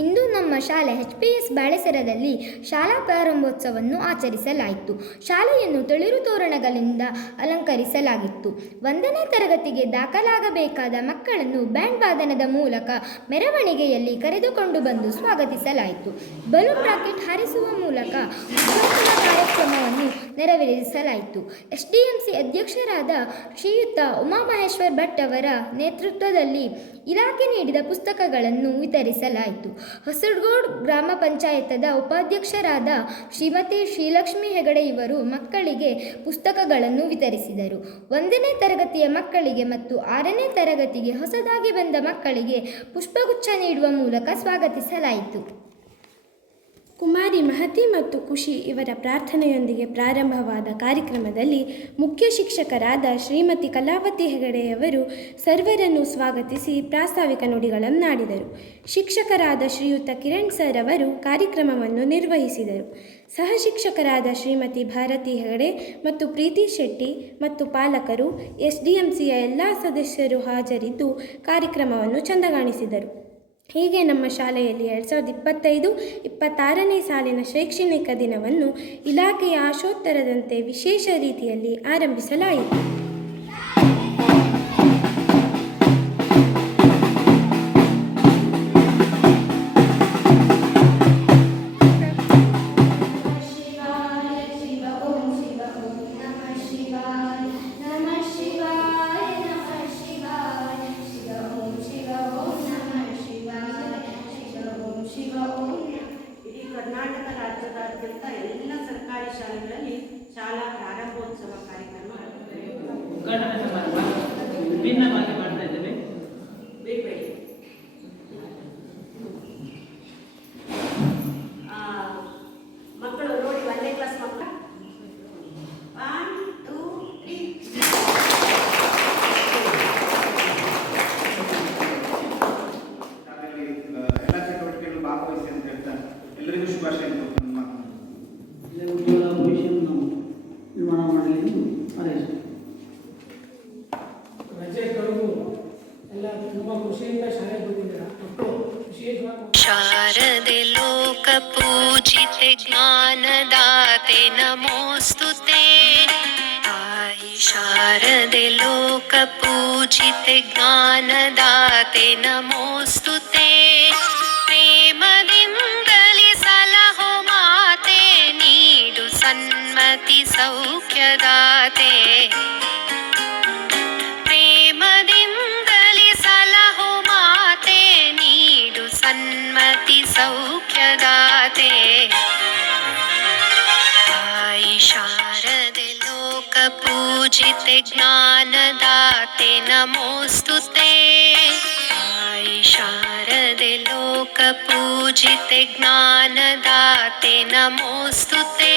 ಇಂದು ನಮ್ಮ ಶಾಲೆ HPS ಬಾಳೆಸರದಲ್ಲಿ ಶಾಲಾ ಪ್ರಾರಂಭೋತ್ಸವವನ್ನು ಆಚರಿಸಲಾಯಿತು. ಶಾಲೆಯನ್ನು ತಳಿರು ತೋರಣಗಳಿಂದ ಅಲಂಕರಿಸಲಾಗಿತ್ತು. 1ನೇ ತರಗತಿಗೆ ದಾಖಲಾಗಬೇಕಾದ ಮಕ್ಕಳನ್ನು ಬ್ಯಾಂಡ್ ವಾದನದ ಮೂಲಕ ಮೆರವಣಿಗೆಯಲ್ಲಿ ಕರೆದುಕೊಂಡು ಬಂದು ಸ್ವಾಗತಿಸಲಾಯಿತು. ಬಲೂನ್ ರಾಕೆಟ್ ಹಾರಿಸುವ ಮೂಲಕ ಉದ್ಘಾಟನಾ ಕಾರ್ಯಕ್ರಮವನ್ನು ನೆರವೇರಿಸಲಾಯಿತು. SDMC ಅಧ್ಯಕ್ಷರಾದ ಶ್ರೀಯುತ ಉಮಾಮಹೇಶ್ವರ್ ಭಟ್ ಅವರ ನೇತೃತ್ವದಲ್ಲಿ ಇಲಾಖೆ ನೀಡಿದ ಪುಸ್ತಕಗಳನ್ನು ವಿತರಿಸಲಾಯಿತು. ಹೊಸಗೋಡು ಗ್ರಾಮ ಪಂಚಾಯತದ ಉಪಾಧ್ಯಕ್ಷರಾದ ಶ್ರೀಮತಿ ಶ್ರೀಲಕ್ಷ್ಮಿ ಹೆಗಡೆ ಇವರು ಮಕ್ಕಳಿಗೆ ಪುಸ್ತಕಗಳನ್ನು ವಿತರಿಸಿದರು. 1ನೇ ತರಗತಿಯ ಮಕ್ಕಳಿಗೆ ಮತ್ತು 6ನೇ ತರಗತಿಗೆ ಹೊಸದಾಗಿ ಬಂದ ಮಕ್ಕಳಿಗೆ ಪುಷ್ಪಗುಚ್ಛ ನೀಡುವ ಮೂಲಕ ಸ್ವಾಗತಿಸಲಾಯಿತು. ಕುಮಾರಿ ಮಹತಿ ಮತ್ತು ಖುಷಿ ಇವರ ಪ್ರಾರ್ಥನೆಯೊಂದಿಗೆ ಪ್ರಾರಂಭವಾದ ಕಾರ್ಯಕ್ರಮದಲ್ಲಿ ಮುಖ್ಯ ಶಿಕ್ಷಕರಾದ ಶ್ರೀಮತಿ ಕಲಾವತಿ ಹೆಗಡೆಯವರು ಸರ್ವರನ್ನು ಸ್ವಾಗತಿಸಿ ಪ್ರಾಸ್ತಾವಿಕ ನುಡಿಗಳನ್ನಾಡಿದರು. ಶಿಕ್ಷಕರಾದ ಶ್ರೀಯುತ ಕಿರಣ್ ಸರ್ ಅವರು ಕಾರ್ಯಕ್ರಮವನ್ನು ನಿರ್ವಹಿಸಿದರು. ಸಹ ಶಿಕ್ಷಕರಾದ ಶ್ರೀಮತಿ ಭಾರತಿ ಹೆಗಡೆ ಮತ್ತು ಪ್ರೀತಿ ಶೆಟ್ಟಿ ಮತ್ತು ಪಾಲಕರು SDMCಯ ಎಲ್ಲ ಸದಸ್ಯರು ಹಾಜರಿದ್ದು ಕಾರ್ಯಕ್ರಮವನ್ನು ಚಂದಗಾಣಿಸಿದರು. ಹೀಗೆ ನಮ್ಮ ಶಾಲೆಯಲ್ಲಿ 2025-26ನೇ ಸಾಲಿನ ಶೈಕ್ಷಣಿಕ ದಿನವನ್ನು ಇಲಾಖೆಯ ಆಶೋತ್ತರದಂತೆ ವಿಶೇಷ ರೀತಿಯಲ್ಲಿ ಆರಂಭಿಸಲಾಯಿತು. ಕರ್ನಾಟಕ ರಾಜ್ಯದಾದ್ಯಂತ ಎಲ್ಲ ಸರ್ಕಾರಿ ಶಾಲೆಗಳಲ್ಲಿ ಶಾಲಾ ಪ್ರಾರಂಭೋತ್ಸವ ಕಾರ್ಯಕ್ರಮ ಉದ್ಘಾಟನೆ ಸಮಾರಂಭ ವಿಭಿನ್ನವಾಗಿ ಮಾಡ್ತಾ ಇದ್ದೇವೆ. ಬೇಕಬೇಡಿ ಮಕ್ಕಳು ನೋಡಿ 1ನೇ ಕ್ಲಾಸ್ ಮಕ್ಕಳು 1 2 3 ಎಲ್ಲ ಚಟುವಟಿಕೆಗಳು ಭಾಗವಹಿಸಿ ಅಂತ ಹೇಳ್ತಾರೆ. ಎಲ್ಲರಿಗೂ ಶುಭಾಶಯ. ಉಜ್ವಲ ಭವಿಷ್ಯವನ್ನು ನಾವು ನಿರ್ಮಾಣ ಮಾಡಲಿ ಎಂದು ಹಾರೈಸುತ್ತೇವೆ. ರಜೆ ಕಳೆದು ಎಲ್ಲ ತುಂಬ ಖುಷಿಯಿಂದ ಶಾಲೆಗೆ ಬಂದಿದ್ದೀರಾ. ಮಕ್ಕಳು ವಿಶೇಷವಾಗಿ ಶಾರದೆ ಲೋಕ ಪೂಜಿತೆ ಜ್ಞಾನದಾತೆ ನಮೋಸ್ತುತೆ. ತಾಯಿ ಶಾರದೆ ಲೋಕ ಪೂಜಿತೆ ಜ್ಞಾನದಾತೆ ನಮೋಸ್ತುತೆ. ಪ್ರೇಮದಿಂದಲಿ ಸಲಹೋ ಮಾತೆ ನೀಡು ಸನ್ಮತಿ ಸೌಖ್ಯದಾತೆ. ಪ್ರೇಮದಿಂದಲಿ ಸಲಹೋ ಮಾತೆ ನೀಡು ಸನ್ಮತಿ ಸೌಖ್ಯದಾತೆ. ತಾಯಿ ಶಾರದೆ ಲೋಕ ಪೂಜಿತೆ ಜ್ಞಾನದಾತೆ ನಮೋಸ್ತುತೆ. ತಾಯಿ ಶಾರದೆ ಲೋಕ ಪೂಜಿತೆ ಜ್ಞಾನದಾತೆ ನಮೋಸ್ತುತೆ.